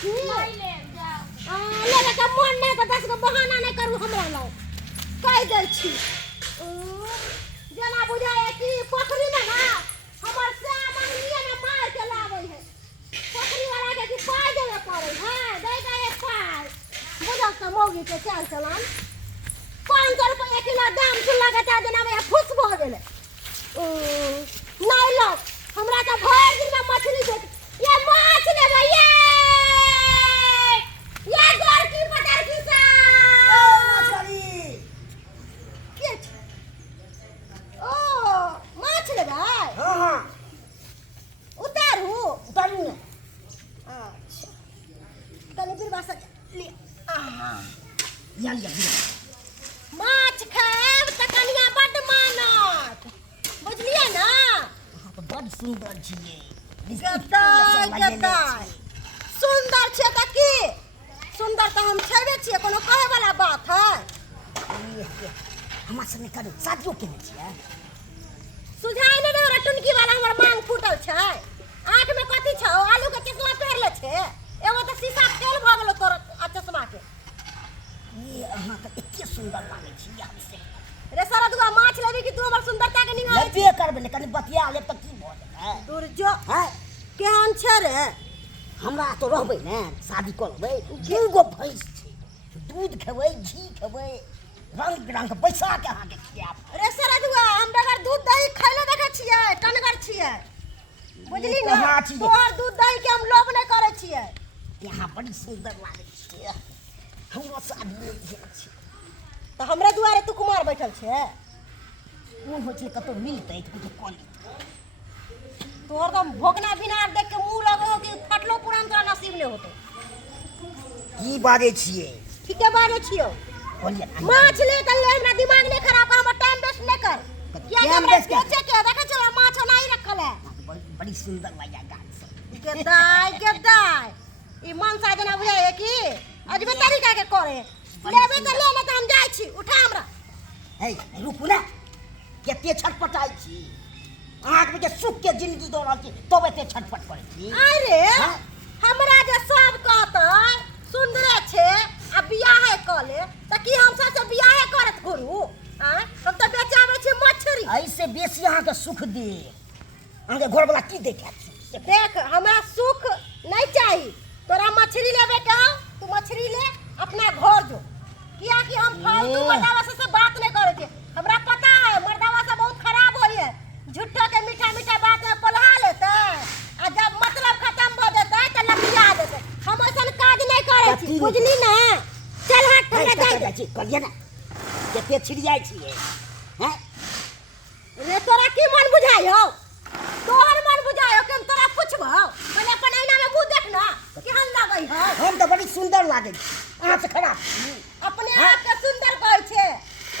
छी नहीं ले जाओ। लेवे के मन नहीं तो 10 गो बहाना नहीं करू हमरा लग कह दे छी जना बुझाए कि पोखरी में ना हमर सामान लिए ना मार के लावे है पोखरी वाला के कि पाई देवे पड़े है दे दे पाई बुझल त मौगी के चाल चलन 500 रुपया किलो दाम सुन लगता जना में फुस भ गेले नहीं लो हमरा तो भर दिन में मछली देख ये माछ ले भैया ये गोर की पटर की सा के ओ माछ ले भाई हां उतारू उतारू ने अच्छा तनी फिर बस ले या लिया माछ खाएब त कनिया बड मानत बुझलिए ना तो बड़ सुंदर छिए गदाय सुंदर छे त की सुंदर त हम छेबे छिए कोनो कहे वाला बात है हमरा से करू शादियो केने छिए सुझाई ने रे टुनकी वाला हमर मांग फूटल छै आंख में कथि छौ आलू के चश्मा पहिर ले छे एगो त शीशा फेल भ गेलो तोर आ चश्मा के ये अहाँ तो एते सुंदर लागे छी हमसे रे सरदुआ माछ लेबी कि तू हमर सुंदरता के निहार लेबे करबे कनी बतिया लेब त की भ जेतै दूर जो हैं केहन छै रे हमरा तो रहबै ने शादी कर लेबै दूगो भैंस छै दूध खेबै घी खेबै रंग बिरंग के पैसा के अहाँ के खियाब रे सरदुआ हम बगैर दूध दही खैले देखे छियै टनगर छियै बुझली ना कहाँ छियै? तोहर दूध दही के हम लोभ नहीं करे छियै यहाँ बड़ी सुंदर लागे छिए हमरा शादी नहीं भेल छै तो हमरे दुआरे तू कुमार बैठल छे मोन होइ छै कतौ मिलतै त कुछ कऽ ली तोहर तो भोगना बिनार देख के मुंह लगो कि फटलो पुरान तोरा नसीब नहीं होतो की बाजै छिए ठीके बारे छियो बोलिए ना माछ ले त ले हमरा दिमाग नहीं खराब कर हमर टाइम वेस्ट नहीं कर किया टाइम हमरा waste कर? बेचे के देखे चला माछ नहीं रखल है बड़ी सुंदर लागे गाछ सब गदाय ई मनसा जना बुझाय है कि अजबे तरीका के करे लेबे त ले ले त हम जाय छी उठा हमरा हे रुकू ना केते छटपटाई छी आँख में जे सुख के जिंदगी दो रहल छी तब एते छटपट करे छी अरे हाँ? हमरा जे सब कहतै सुंदरे छे आ बियाह कले त की हम सब से बियाह करत गुरु हां हम त बेचाबे छी मछरी ऐसे बेसी अहाँ के सुख दे अहाँ के घर वाला की देखे देख हमरा सुख नहीं चाहिए तोरा मछली लेबे के हो तू मछली ले अपना घर जो किया कि हम फालतू मर्दावा से बात नहीं करे छे हमरा पता है मर्दावा से बहुत खराब होई है झूठा के मीठा मीठा बात में पलहा लेते आ जब मतलब खत्म हो जेते त लपिया देते हम ऐसन काज नहीं करे छी बुझली ना चल हट हमरा जाय छी कहिए ना केते छिड़ियाई छिए हैं रे तोरा की मन बुझायो तोहर मन बुझायो कि हम तोरा पूछबो पहले अपन आईना में मुंह देखना केहन लागै है हम तो बड़ी सुंदर लागे छी अहाँ से खराब अपने आप के सुंदर कहै छे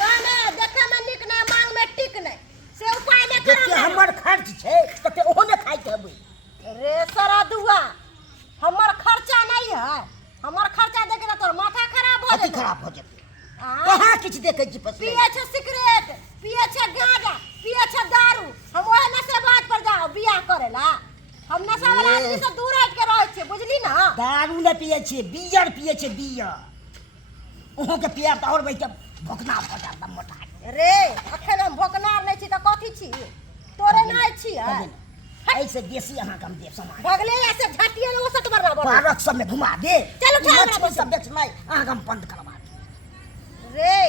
काने देखे में निक नहीं मांग में टिक नहीं से उपाय में जते खराब हमर खर्च छै तते ओहो ने खाई देबै रे सरदुआ हमर खर्चा नहीं है हमर खर्चा देखे तोर माथा खराब हो अति जेतै खराब हो जेतै हाँ? कहाँ किछ देखे छी पसले पिए छे सिगरेट पिए छे गांजा पिए छे दारू हम ओहे नशे बात पर जाओ बियाह करेला हम नशा वाला आदमी से दूर हट के रहै छे बुझली ना दारू ने पिए छिए बियर पिए छिए बियर ओहो के पियर त और बैठ भोकना भ जात मोटा रे अखन हम भोकनार नहीं छी त कथी छी तोरे नहीं छी ऐसे देसी अहाँ के हम देव समाज भगले ऐसे झटिया ओ सत बरना बड़ पार्क सब में घुमा दे चल उठा हमरा मछली सब बेचनाइ अहाँ के हम बंद करवा दे रे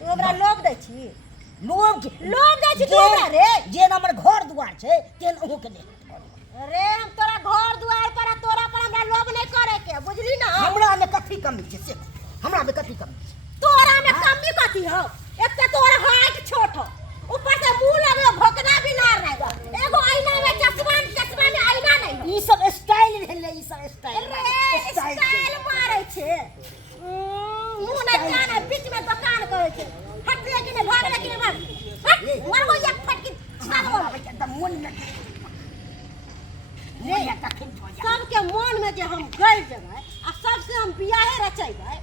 तू हमरा लोभ दै छी लोग लोभ दै छी तू हमरा रे जे हमर घर दुआर छै तेन ओहो के दे रे हम तोरा घर दुआर पर तोरा पर हमरा लोभ नहीं करे के बुझली ना हमरा में कथी कमी छै से हमरा में कथी कमी छै तोरा में कमी कथी हो एक त तोरा हाइट छोट हो ऊपर से मुंह लगे भोकना भी ना रहे एगो आईना में चश्मा में आईना नहीं हो ई सब स्टाइल भेलै ई सब स्टाइल रे स्टाइल मारे छे मुंह ना कान बीच में दुकान करे छे हट लेकिन भाग लेकिन भाग हट मरबो एक फटकी छाड़बो एकदम मन लगे रे सबके मन में जे हम गड़ जेबै आ सबसे हम बियाहे रचेबै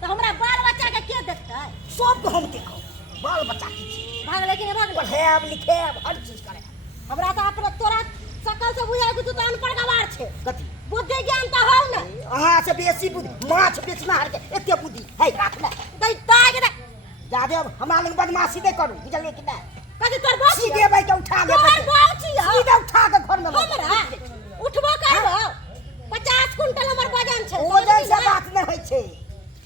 तो हमरा बाल बच्चा के के देखतै सब हम देखो बाल बच्चा की छी भाग लेकिन भाग पढ़ाब लिखाब हर चीज करे हमरा तो अपना तोरा सकल से बुझाय कि तू तो अनपढ़ गवार छे कथी बुद्धि ज्ञान तो हो ना अहाँ से बेसी बुद्धि माछ बेचना के एते बुद्धि है राख ले दै दाग दे जादे हमरा लग बदमाशी नहीं करू बुझलिए कि नहीं कथी तोर बाप सीधे भाई के उठा ले तोहर बाप छी सीधे उठा के घर में हमरा उठबो करबो 50 क्विंटल हमर वजन छै वजन से बात नहीं होय छै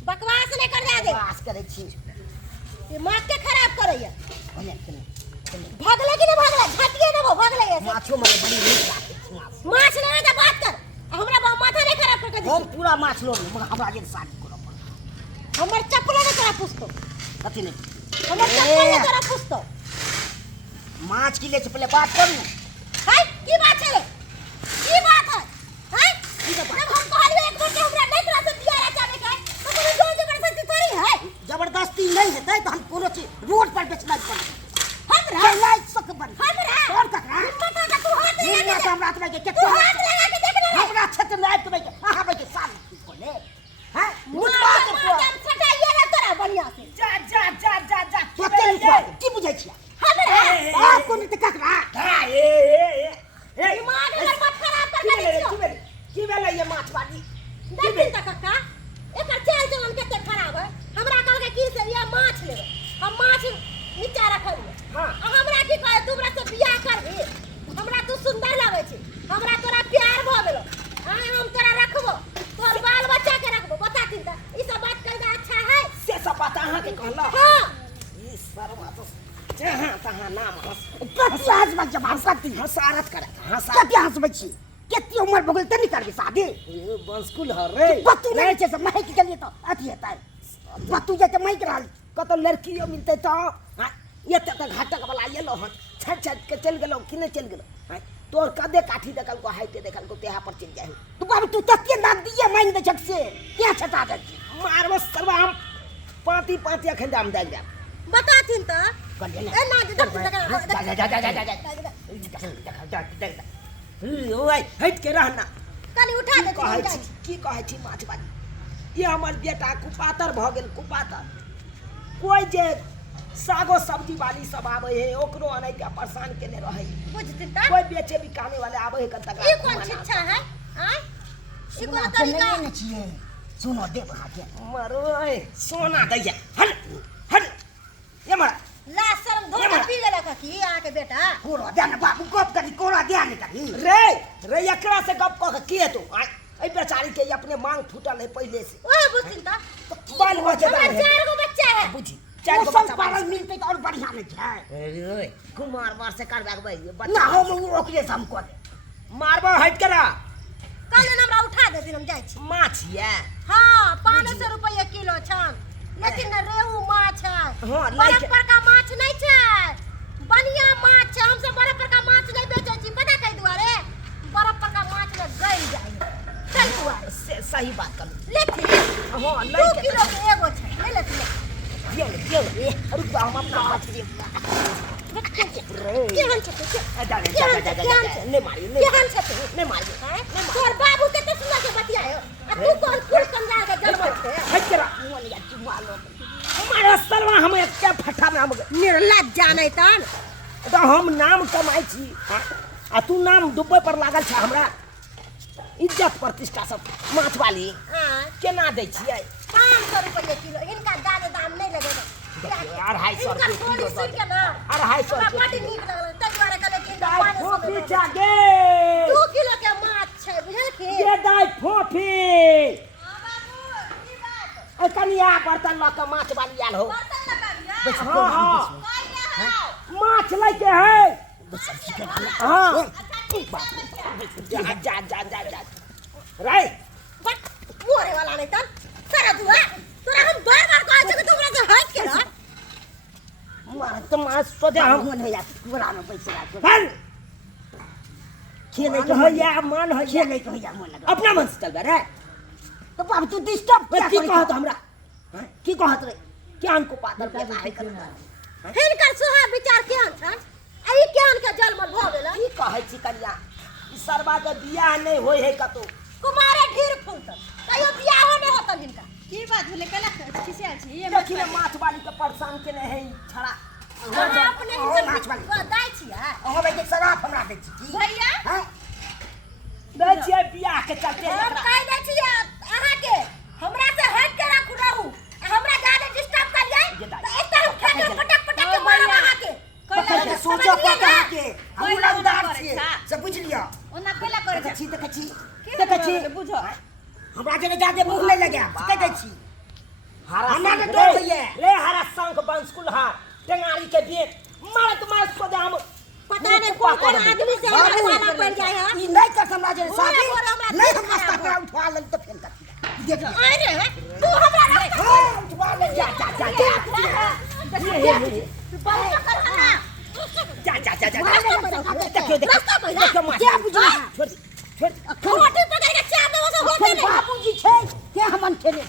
बकवास नहीं कर दे बकवास करे छी ये माछ के खराब करैया भगले भागले कि नहीं भागले झटिए देबो भागले ऐसे माछो में बड़ी नीक लागे छै माछ लेवे त बात कर हमरा माथा नहीं खराब करके हम पूरा माछ लो मगर हमरा जे शादी करो पड़ हमर चप्पल ने तोरा पुछतो कथि नहीं हमर चप्पल ने तोरा पुछतो माछ की ले से पहले बात करू है की बात है की बात है जब हम कहलिए एक बार हमरा नहीं तोरा से बियाह जावे के तो कोनो जोर जबरदस्ती थोड़ी है जबरदस्ती नहीं हेतै तो हम कोनो चीज रोड पर बेचना पड़े हमरा लाइक सकबन हमरा और ककरा हिम्मत है तू हाथ ये लगा ना हमरा आत्मा के तू केतना हाथ लगा के देख ले हमरा क्षेत्र में आबि के अहाँ भाई के साथ को ले हैं मुठा के मार जब सटाइए ना तोरा बढ़िया से जा केते लिखवा की बुझै छियै हमरा आप को नहीं ककरा दिमाग अगर मत खराब कर दे की भेलै ये माछवाड़ी देखिन त काका एकर चल चलन कते खराब है हमरा कहल के की से ये माछ लेबे हम माछ नीचा रखलिए हां हमरा की कहे तुमरा से बियाह करबी हमरा तू सुंदर लागे छी हमरा तोरा प्यार भ गेलो हम तोरा रखबो तोर बाल बच्चा के रखबो बता दिन त ई सब बात कह दे अच्छा है से सब बात अहाँ के कहला हां ई सर्व तो जहां तहां नाम हंस बच्चा हंसती हंसारत करे हंसा क्या हंसबै छी केती उम्र भगल त नहीं करबी शादी ए बंस्कुल ह रे बतू नहीं छै सब महक के लिए तो अथी हेतै बतू जे के महक रहल कतो लड़कियों मिलते तो ये तक घाटक वाला ये लो छट छट के चल गेलो कि नहीं चल गेलो तोर कदे काठी देखल को हाइटे देखल को तेहा पर चल जाए तू बाबू तू तत्ते नाम दिए मांग दे झट से क्या छटा दे मारबो सरवा हम पाती पाती अखन दाम दे जा बता दिन त कल ए ना जा ओए हट के रहना कनी उठा दे की कहै छी माछवाड़ी ये हमर बेटा कुपातर भ गेल कुपातर कोई जे सागो सब्जी वाली सब आवे है ओकरो आने के परेशान केने रहे बुझती त कोई बेचे बिकाने वाले आवे है कतक ई कौन शिक्षा है हां ई कौन तरीका नहीं छिए सुनो दे बहा के मरो सोना दैया हट हट ये मरा ला शर्म धोखा पी गेला का की आके बेटा कोरा दे न बाबू गप करी कोरा दे न करी रे एकरा से गप क के तू ए बेचारी के अपने मांग फूटल है पहले से ओए बुझती त बाल बच्चा हमर 4 गो बच्चा है बुझी 4 गो बच्चा पागल मिलते तो और बढ़िया नहीं है अरे कुमार मार से करबा के बच्चा ना हम ओकरे से हम कर मारबो हट करा कल हमरा उठा दे दिन हम जाय छी माछ ये हां 500 रुपया किलो छन लेकिन रेहू माछ है हां बड़े पर का माछ नहीं छै बढ़िया माछ छै हम सब बड़े पर का माछ नहीं बेचै छी पता कई दुआरे बड़े पर का माछ में गल जाय चल दुआरे से सही बात कर लेथी हां 2 किलो के एगो छै ले लेथी ये रुक हम अपना माछ दे केहन छै जा नहीं मारियो केहन छै नहीं मारियो तोर बाबू के तो सुना के बतियायो आ तू कौन फूल कंजा के जलवा छै हट करा मोन या चुमालो हमारा सरवा हम एक फटा में हम निर्लज्ज जानै तन तो हम नाम कमाई छी आ तू नाम डुब्बे पर लागल छै हमरा इज्जत प्रतिष्ठा सब माछ वाली हां केना दै छियै 500 रुपया किलो इनका ज्यादा दाम नहीं लगेगा 250 इनका थोड़ी सुन के ना 250 हमरा बड़ी नीक लगल तै दुआरे कहले कि 500 पीछा गे 2 किलो के माछ छै बुझल की ये दाई फोफी हां बाबू की बात ए कनिया बर्तन ल के माछ वाली आल हो बर्तन लगा दिया हां माछ लै के है हां जा रे बट मोरे वाला नहीं तन सारा दुआ तोरा हम बार-बार कहै छी कि तुमरा से हट के रह मार तो माछ सोदे हम होन है यार पूरा में पैसा हल खेले के होया मन है खेले के होया मन लगा अपना मन से चल रे तो बाबू तू डिस्टर्ब की कहत हमरा की कहत रे ज्ञान को पातर के भाई कर हिनकर सुहा विचार केहन छन एही केहन के जलमल भ गेल की कहै छी कन्या ई सरबा के बियाह नहीं होय है कतो कुमारे ढेर फूट कहियो बियाह नहीं होत हिनका की बात भेले कला किसे आल छी ये देखी ना माछ वाली के परेशान के नहीं है छड़ा अहाँ अपने माछ वाली दाय छियै अहाँ भाई शराब हमरा दे छी भैया हां दे छियै बियाह के चलते हम कह दै छियै छी बुझो हमरा जने जादे मुंह नहीं लगे कह दै छी हरा हमरा संग के डर होइए रे हरा संग बंसकुल हार टेंगारी के बेट मार सोदे हम पता नहीं कौन आदमी से हमरा वाला पड़ जाए है ई नहीं कर हमरा जने शादी हमरा नहीं हम रास्ता पर उठवा ले तो फेल कर देख अरे तू हमरा रास्ता हां उठवा ले रास्ता पर क्या बुझा छोड़ छोड़ खोटी पकड़ के चार दो से होते नहीं बाबूजी छे के हमन खेले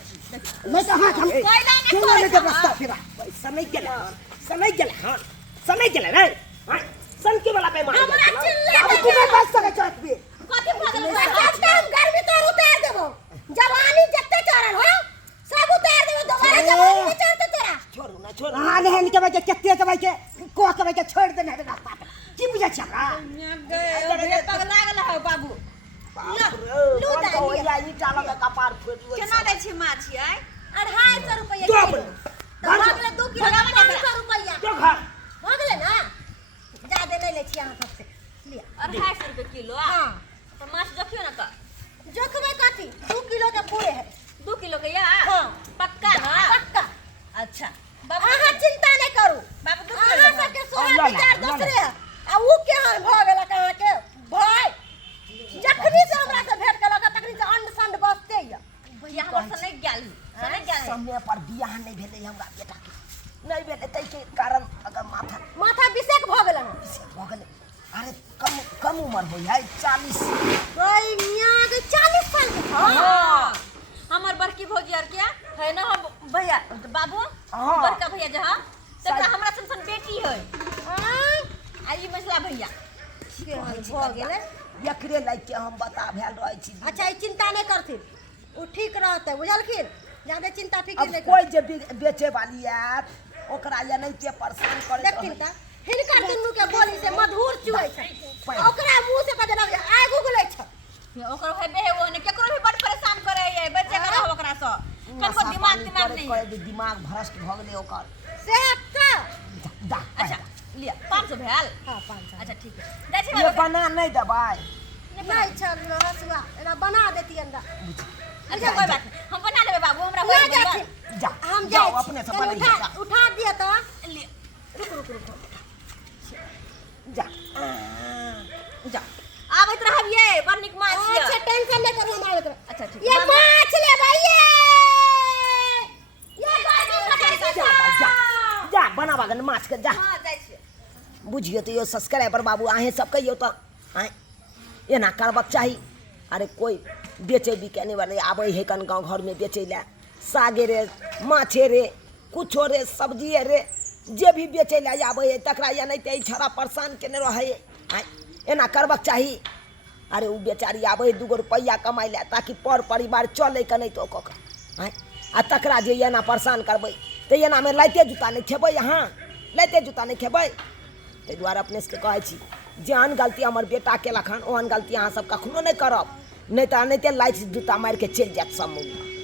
मैं तो हाथ हम कोयला नहीं कोयला में के रास्ता फिरा समय गेला हां समय गेला रे हां सन के वाला पे मार हमरा चिल्ला अब तुम्हें बस सके चौक पे कथि पागल है हम गर्मी तो उतार देबो जवानी जत्ते चढ़ल हो सब उतार देबो दोबारा जवानी नहीं चढ़ते तोरा छोड़ू ना छोड़ हां नहीं के भाई केते के भाई के को के भाई के छोड़ देना रे रास्ता पे की बुझा छरा गए पगला गेल है बाबू लूट आई ई डाला में कपार फुट केना दै छी माछ आई 250 रुपया दो तो भागले 2 किलो 500 रुपया जो घर भागले ना ज्यादा नहीं ले छी अहाँ सबसे लिया 250 रुपए किलो हां तो माछ देखियो ना का जोखमे कथी 2 किलो के पूरे है 2 किलो के या हां पक्का ना पक्का अच्छा बाबू अहाँ चिंता नहीं करू बाबू 2 अहाँ किलो सबके सोहा विचार दूसरे है आ ऊ के हाल भ गेल कहाँ के भाई जखनी से हमरा से भेंट केलक तखनी से अंड संड बसते या भैया हमर से नहीं गेल नहीं गेल समय पर बियाह नहीं भेले हमरा बेटा के नहीं भेले तै के कारण अगर माथा बिसेक भ गेल हो गेले अरे कम उम्र होई है 40 भाई मियां के 40 साल के था हां हमर बड़की भौजी आर क्या है ना हम भैया बाबू हाँ। बड़का भैया जहां तकरा हमरा सन बेटी है हां आ ई मसला भैया भ गेले एकरे लाग के हम बता भेल रहै छी अच्छा ई चिंता नहीं करथिन उ ठीक रहते बुझलखिन ज्यादा चिंता फिक्र अब नहीं कोई जे बेचे वाली आत ओकरा या नहीं के परेशान करे देखथिन त हिनकर दुन्नू के बोली से मधुर चुए छै ओकरा मुंह से बजे लगे आगू गुलै छै ओकर हेबे है ओने केकरो भी बड़ परेशान करे है बच्चे करा ओकरा से कनको दिमाग नहीं है दिमाग भ्रष्ट भ गेले ओकर से का दा अच्छा लिया 500 भेल हां 500 अच्छा ठीक है दै छी ये बाबू बना नहीं दबाई नहीं छल हसुआ एना बना देती अंडा अच्छा कोई बात नहीं हम बना लेबे बाबू हमरा ना हो जाती जा हम जाओ जाए अपने से बना उठा दिया तो लिया रुक जा जा आबैत रहब ये बड़ निक माछ ये अच्छा टेंशन नहीं करो हम आबत रह अच्छा ठीक ये माछ ले भाई ये जा बनावा गन माछ के जा हां जाइ छी बुझियो तो यो सब्सक्राइबर बाबू आहे सब कहियो तो आए एना करबक चाही अरे कोई बेचे बिके वाले आबे है कन गाँव घर में बेचे ला सागे रे माछे रे कुछो रे सब्जी रे जे भी बेचे ला आबे है तकरा या नहीं ते छड़ा परेशान केने रहे आए एना करबक चाही अरे उ बेचारी आबे 2 रुपया कमाई ला ताकि पर परिवार चले के नहीं तो कक आए आ तकरा जे एना परेशान करबै तो एना में लाइते जूता नहीं खेबै यहाँ लाइते जूता नहीं खेबै ताहि दुआरे अपने से कहै छी जेहन गलती हमर बेटा केलक हन ओहन गलती अहाँ सब कखनो नहीं करब नहीं तो लाइट जूता मार के चल जात सब मुँह